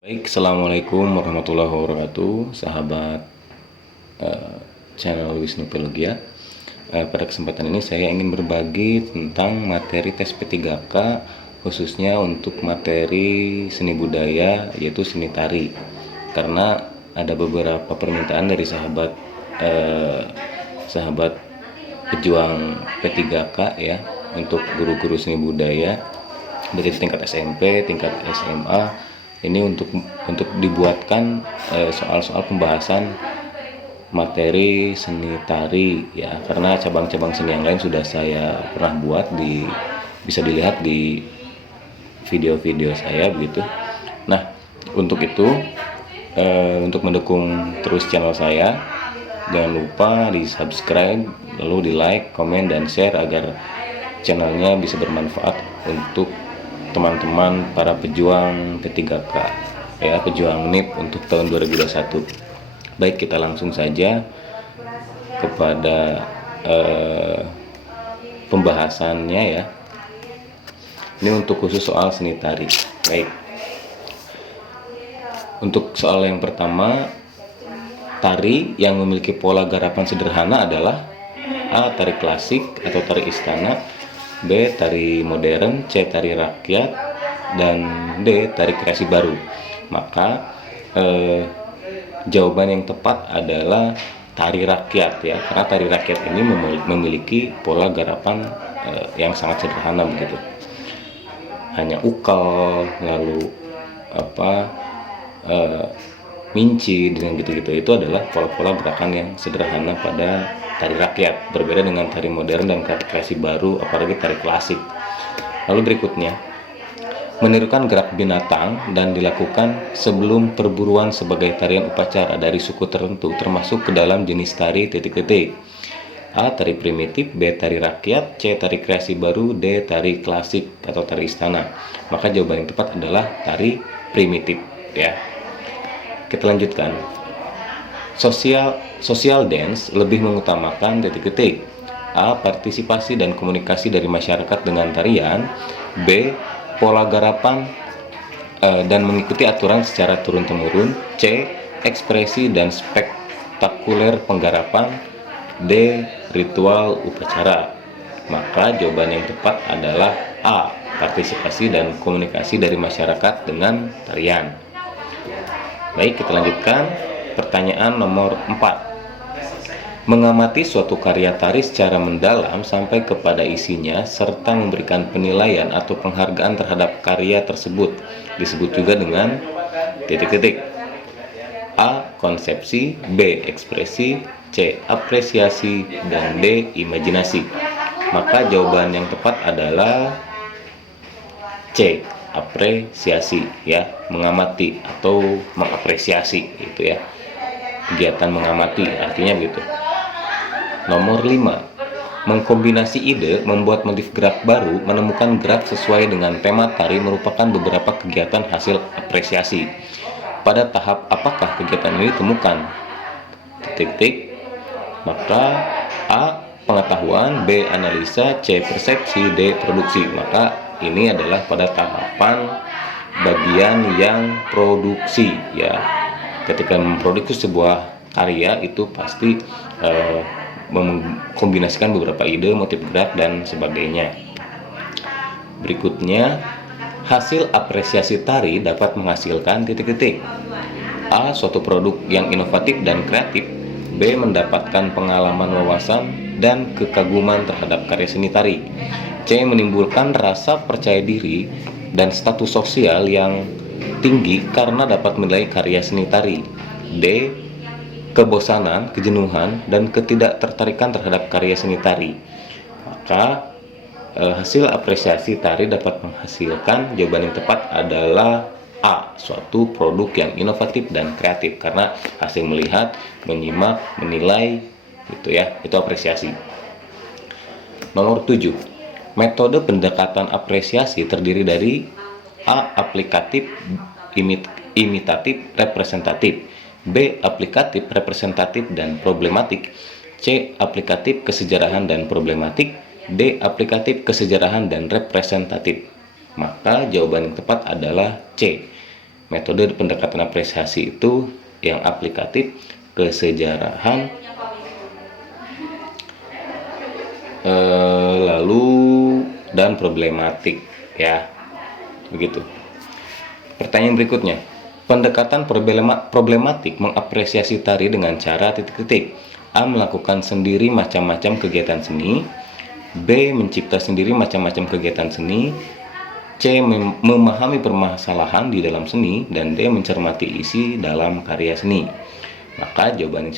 Baik, Assalamualaikum warahmatullahi wabarakatuh, sahabat channel Wisnu Pelogia. Pada kesempatan ini saya ingin berbagi tentang materi tes P3K, khususnya untuk materi seni budaya, yaitu seni tari. Karena ada beberapa permintaan dari sahabat pejuang P3K ya, untuk guru-guru seni budaya dari tingkat SMP, tingkat SMA. Ini untuk dibuatkan soal-soal pembahasan materi seni tari ya, karena cabang-cabang seni yang lain sudah saya pernah buat, bisa dilihat di video-video saya begitu. Nah, untuk itu untuk mendukung terus channel saya, jangan lupa di subscribe, lalu di like, komen, dan share agar channelnya bisa bermanfaat untuk teman-teman para pejuang P3K ya, pejuang NIP untuk tahun 2021. Baik, kita langsung saja kepada pembahasannya ya. Ini untuk khusus soal seni tari. Baik, untuk soal yang pertama, tari yang memiliki pola garapan sederhana adalah A. Tari klasik atau tari istana, B. Tari modern, C. Tari rakyat, dan D. Tari kreasi baru. Maka jawaban yang tepat adalah tari rakyat ya, karena tari rakyat ini memiliki pola garapan yang sangat sederhana begitu. Hanya ukal, lalu minci dengan gitu-gitu, itu adalah pola-pola gerakan yang sederhana pada tari rakyat, berbeda dengan tari modern dan tari kreasi baru, apalagi tari klasik. Lalu berikutnya, menirukan gerak binatang dan dilakukan sebelum perburuan sebagai tarian upacara dari suku tertentu termasuk ke dalam jenis tari ... A. Tari primitif, B. Tari rakyat, C. Tari kreasi baru, D. Tari klasik atau tari istana. Maka jawaban yang tepat adalah tari primitif ya. Kita lanjutkan. Social dance lebih mengutamakan ... A. Partisipasi dan komunikasi dari masyarakat dengan tarian, B. Pola garapan dan mengikuti aturan secara turun-temurun, C. Ekspresi dan spektakuler penggarapan, D. Ritual upacara. Maka jawaban yang tepat adalah A. Partisipasi dan komunikasi dari masyarakat dengan tarian. Baik, kita lanjutkan. Pertanyaan nomor 4. Mengamati suatu karya tari secara mendalam sampai kepada isinya serta memberikan penilaian atau penghargaan terhadap karya tersebut disebut juga dengan ... A. Konsepsi, B. Ekspresi, C. Apresiasi, dan D. Imajinasi. Maka jawaban yang tepat adalah C. Apresiasi ya, mengamati atau mengapresiasi gitu ya. Kegiatan mengamati artinya begitu. Nomor 5. Mengkombinasi ide, membuat motif gerak baru, menemukan gerak sesuai dengan tema tari merupakan beberapa kegiatan hasil apresiasi. Pada tahap apakah kegiatan ini ditemukan? Maka A. Pengetahuan, B. Analisa, C. Persepsi, D. Produksi. Maka ini adalah pada tahapan bagian yang produksi ya. Ketika memproduksi sebuah karya itu pasti mengkombinasikan beberapa ide, motif gerak, dan sebagainya. Berikutnya, hasil apresiasi tari dapat menghasilkan ... A. Suatu produk yang inovatif dan kreatif, B. Mendapatkan pengalaman, wawasan, dan kekaguman terhadap karya seni tari, C. Menimbulkan rasa percaya diri dan status sosial yang tinggi karena dapat menilai karya seni tari, D. Kebosanan, kejenuhan, dan ketidaktertarikan terhadap karya seni tari. Maka hasil apresiasi tari dapat menghasilkan, jawaban yang tepat adalah A. Suatu produk yang inovatif dan kreatif, karena hasil melihat, menyimak, menilai gitu ya, itu apresiasi. Nomor 7. Metode pendekatan apresiasi terdiri dari A. Aplikatif, imitatif, representatif, B. Aplikatif, representatif, dan problematik, C. Aplikatif, kesejarahan, dan problematik, D. Aplikatif, kesejarahan, dan representatif. Maka jawaban yang tepat adalah C. metode pendekatan apresiasi itu yang aplikatif, kesejarahan, lalu dan problematik, ya, begitu. Pertanyaan berikutnya, pendekatan problematik mengapresiasi tari dengan cara titik-titik. A. Melakukan sendiri macam-macam kegiatan seni. B. Mencipta sendiri macam-macam kegiatan seni. C. Memahami permasalahan di dalam seni. Dan D. Mencermati isi dalam karya seni. Maka jawaban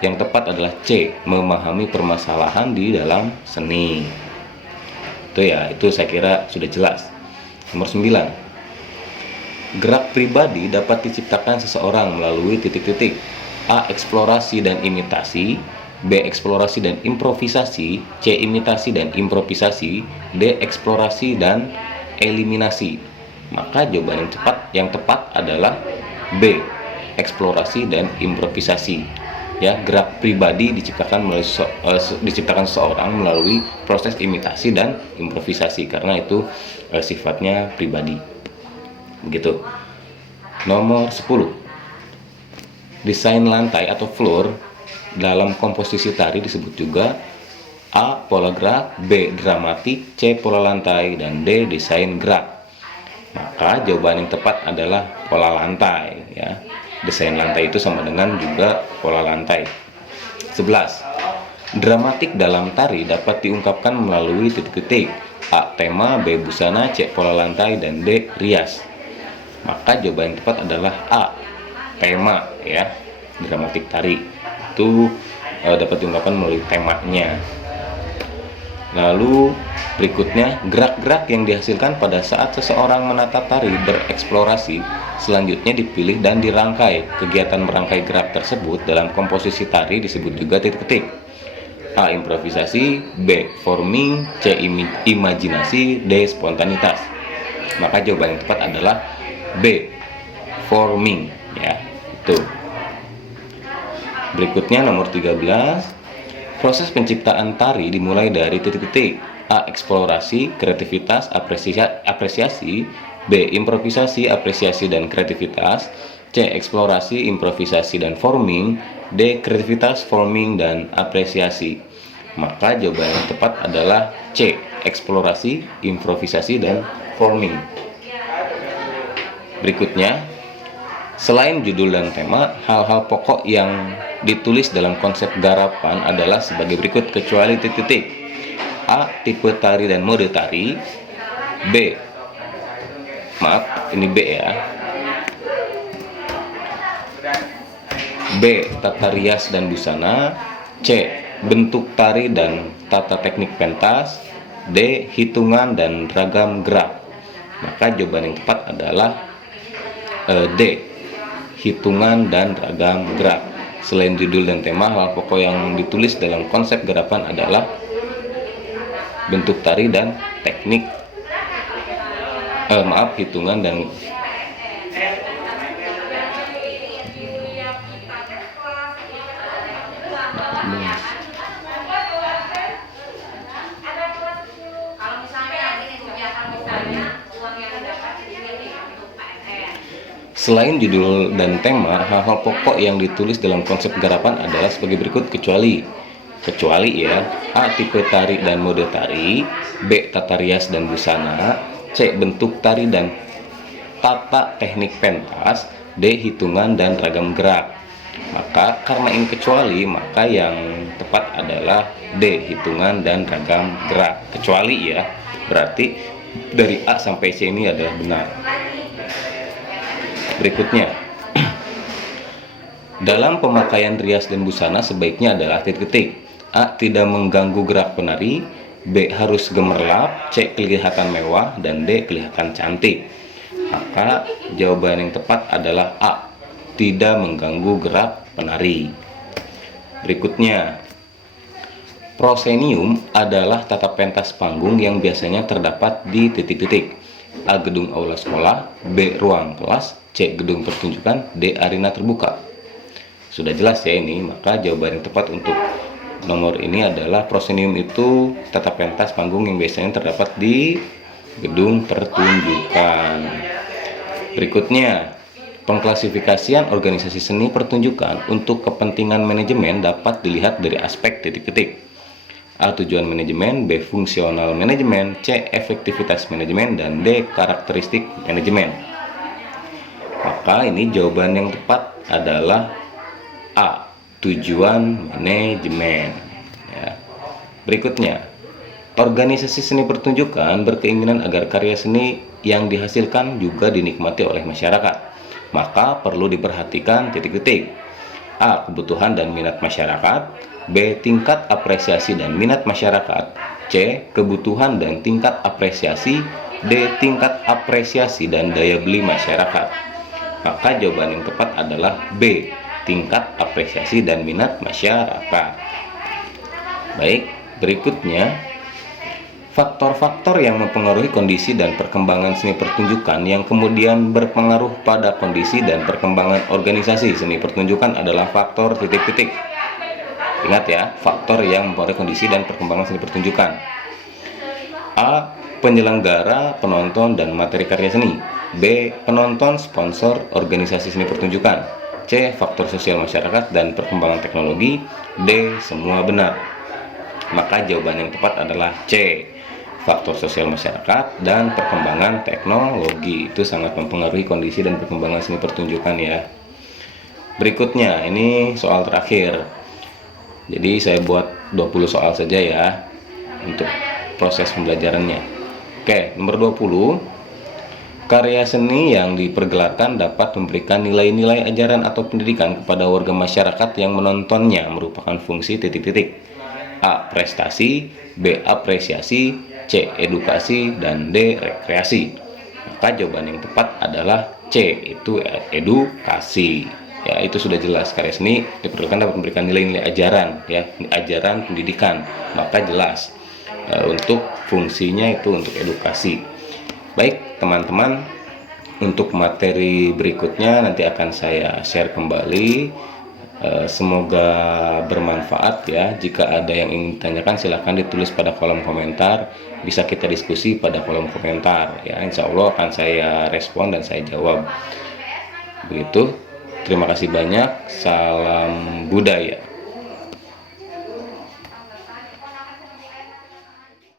yang tepat adalah C. Memahami permasalahan di dalam seni. Itu saya kira sudah jelas. Nomor 9. Gerak pribadi dapat diciptakan seseorang melalui titik-titik. A. Eksplorasi dan imitasi. B. Eksplorasi dan improvisasi. C. Imitasi dan improvisasi. D. Eksplorasi dan eliminasi. Maka jawaban yang tepat adalah B. Eksplorasi dan improvisasi. Ya, gerak pribadi diciptakan seseorang melalui proses imitasi dan improvisasi karena itu sifatnya pribadi. Begitu. Nomor 10. Desain lantai atau floor dalam komposisi tari disebut juga A. Pola gerak, B. Dramatik, C. Pola lantai, dan D. Desain gerak. Maka jawaban yang tepat adalah pola lantai, ya. Desain lantai itu sama dengan juga pola lantai. 11. Dramatik dalam tari dapat diungkapkan melalui titik-titik. A. Tema, B. Busana, C. Pola lantai, dan D. Rias. Maka jawaban yang tepat adalah A. Tema, ya. Dramatik tari itu dapat diungkapkan melalui temanya. Lalu berikutnya, gerak-gerak yang dihasilkan pada saat seseorang menata tari bereksplorasi selanjutnya dipilih dan dirangkai. Kegiatan merangkai gerak tersebut dalam komposisi tari disebut juga titik-titik. A. Improvisasi, B. Forming, C. Imajinasi, D. Spontanitas. Maka jawaban yang tepat adalah B. Forming, ya. Itu. Berikutnya nomor 13. Proses penciptaan tari dimulai dari titik-titik. A. Eksplorasi, kreativitas, apresiasi. B. Improvisasi, apresiasi, dan kreativitas. C. Eksplorasi, improvisasi, dan forming. D. Kreativitas, forming, dan apresiasi. Maka jawaban yang tepat adalah C. Eksplorasi, improvisasi, dan forming. Berikutnya, selain judul dan tema, hal-hal pokok yang ditulis dalam konsep garapan adalah sebagai berikut kecuali titik-titik. A. Tipe tari dan mode tari. B. Ini B, ya. B. Tata rias dan busana. C. Bentuk tari dan tata teknik pentas. D. Hitungan dan ragam gerak. Maka jawaban yang tepat adalah D. Hitungan dan ragam gerak. Selain judul dan tema, hal pokok yang ditulis dalam konsep garapan adalah bentuk tari dan teknik hitungan dan Selain judul dan tema, hal-hal pokok yang ditulis dalam konsep garapan adalah sebagai berikut kecuali ya. A. Tipe tari dan mode tari. B. Tata rias dan busana. C. Bentuk tari dan tata teknik pentas. D. Hitungan dan ragam gerak. Maka karena ini kecuali, maka yang tepat adalah D. Hitungan dan ragam gerak. Kecuali, ya, berarti dari A sampai C ini adalah benar. Berikutnya, dalam pemakaian rias dan busana sebaiknya adalah titik-titik. A. Tidak mengganggu gerak penari. B. Harus gemerlap. C. Kelihatan mewah. Dan D. Kelihatan cantik. Maka jawaban yang tepat adalah A. Tidak mengganggu gerak penari. Berikutnya, proscenium adalah tata pentas panggung yang biasanya terdapat di titik-titik. A. Gedung aula sekolah. B. Ruang kelas. C. Gedung pertunjukan. D. Arena terbuka. Sudah jelas ya ini, maka jawaban yang tepat untuk nomor ini adalah proscenium itu tata pentas panggung yang biasanya terdapat di gedung pertunjukan. Berikutnya, pengklasifikasian organisasi seni pertunjukan untuk kepentingan manajemen dapat dilihat dari aspek titik-titik. A. Tujuan manajemen, B. Fungsional manajemen, C. Efektivitas manajemen, dan D. Karakteristik manajemen. Maka ini jawaban yang tepat adalah A. Tujuan manajemen. Ya. Berikutnya, organisasi seni pertunjukan berkeinginan agar karya seni yang dihasilkan juga dinikmati oleh masyarakat. Maka perlu diperhatikan titik-titik. A. Kebutuhan dan minat masyarakat, B. Tingkat apresiasi dan minat masyarakat, C. Kebutuhan dan tingkat apresiasi, D. Tingkat apresiasi dan daya beli masyarakat. Maka jawaban yang tepat adalah B. Tingkat apresiasi dan minat masyarakat. Baik, berikutnya, faktor-faktor yang mempengaruhi kondisi dan perkembangan seni pertunjukan yang kemudian berpengaruh pada kondisi dan perkembangan organisasi seni pertunjukan adalah faktor titik-titik. Ingat ya, faktor yang mempengaruhi kondisi dan perkembangan seni pertunjukan. A. Penyelenggara, penonton, dan materi karya seni. B. Penonton, sponsor, organisasi seni pertunjukan. C. Faktor sosial masyarakat dan perkembangan teknologi. D. Semua benar. Maka jawaban yang tepat adalah C. Faktor sosial masyarakat dan perkembangan teknologi. Itu sangat mempengaruhi kondisi dan perkembangan seni pertunjukan ya. Berikutnya, ini soal terakhir. Jadi saya buat 20 soal saja ya untuk proses pembelajarannya. Oke, nomor 20. Karya seni yang dipergelarkan dapat memberikan nilai-nilai ajaran atau pendidikan kepada warga masyarakat yang menontonnya merupakan fungsi titik-titik. A. Prestasi, B. Apresiasi, C. Edukasi, dan D. Rekreasi. Maka jawaban yang tepat adalah C, itu edukasi. Ya, itu sudah jelas, karya seni diperlukan dapat memberikan nilai-nilai ajaran ya, ajaran pendidikan. Maka jelas untuk fungsinya itu untuk edukasi. Baik, teman-teman, untuk materi berikutnya nanti akan saya share kembali. Semoga bermanfaat ya. Jika ada yang ingin ditanyakan silahkan ditulis pada kolom komentar, bisa kita diskusi pada kolom komentar ya. Insya Allah akan saya respon dan saya jawab. Begitu. Terima kasih banyak. Salam budaya.